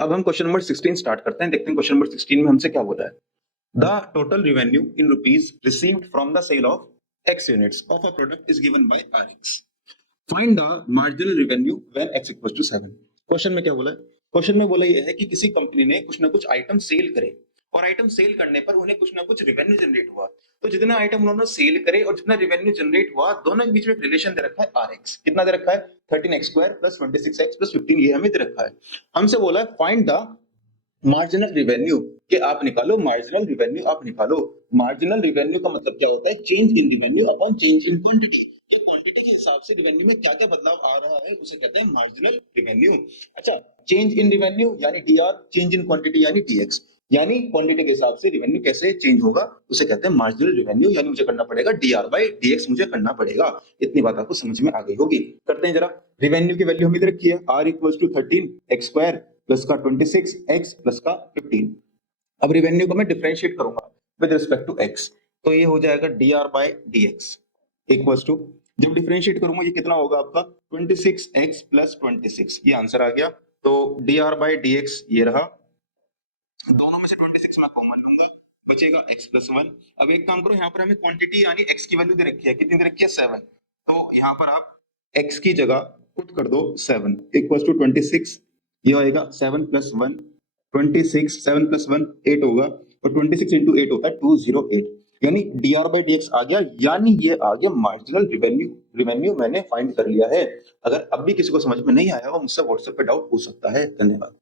अब हम question number 16 start करते हैं। देखते हैं क्वेश्चन नंबर 16 में हमसे क्या बोला है। The total revenue in rupees received from the sale of x units of a product is given by rx। Find the marginal revenue when x equals to 7। Question में क्या बोला है? क्वेश्चन में बोला यह है कि किसी कंपनी ने कुछ ना कुछ आइटम सेल करे और आइटम सेल करने पर उन्हें कुछ ना कुछ रेवेन्यू जनरेट हुआ। तो जितना आइटम उन्होंने सेल करे और जितना रेवेन्यू जनरेट हुआ, दोनों के बीच में एक रिलेशन दे रखा है rx। कितना दे रखा है? 13x² + 26x + 15, ये हमें दे रखा है। हमसे बोला है फाइंड द मार्जिनल रेवेन्यू, कि आप निकालो मार्जिनल रेवेन्यू, आप निकालो। मार्जिनल रेवेन्यू का मतलब क्या होता है? Change in revenue upon change in quantity. ये क्वांटिटी के हिसाब से रेवेन्यू में क्या क्या बदलाव आ रहा है उसे कहते हैं मार्जिनल रेवेन्यू। अच्छा, चेंज इन रेवेन्यू यानी dr, चेंज इन क्वांटिटी यानी dx, यानी क्वांटिटी के हिसाब से रेवेन्यू कैसे चेंज होगा उसे कहते हैं मार्जिनल रेवेन्यू। यानी मुझे करना पड़ेगा dr/dx, मुझे करना पड़ेगा। इतनी बात आपको समझ में आ गई होगी। करते हैं जरा। रेवेन्यू की वैल्यू हमें रखी है r = 13x² प्लस का 26x प्लस का 15। अब रेवेन्यू को मैं डिफरेंशिएट करूंगा विद रिस्पेक्ट टू x, तो ये हो जाएगा dr/dx इक्वल्स टू, जब डिफरेंशिएट करूंगा ये कितना होगा आपका? 26x प्लस 26, ये आंसर आ गया। तो dr/dx ये रहा, दोनों में से 26 मैं कॉमन लूंगा, बचेगा x + 1। अब एक काम करो, यहाँ पर हमें क्वांटिटी यानी x की वैल्यू दे रखी है, कितनी दे रखी है? 7। तो यहाँ पर आप x की जगह पुट कर दो 7 इक्वल्स टू 26, ये आएगा 7 + 1 26, 7 + 1 8 होगा, और 26 × 8 होता है 208, यानी dr/dx आ गया, यानी ये आ गया मार्जिनल रेवेन्यू। रेवेन्यू मैंने फाइंड कर लिया है। अगर अब भी किसी को समझ में नहीं आया हो, मुझसे व्हाट्सएप पे डाउट पूछ सकता है। धन्यवाद।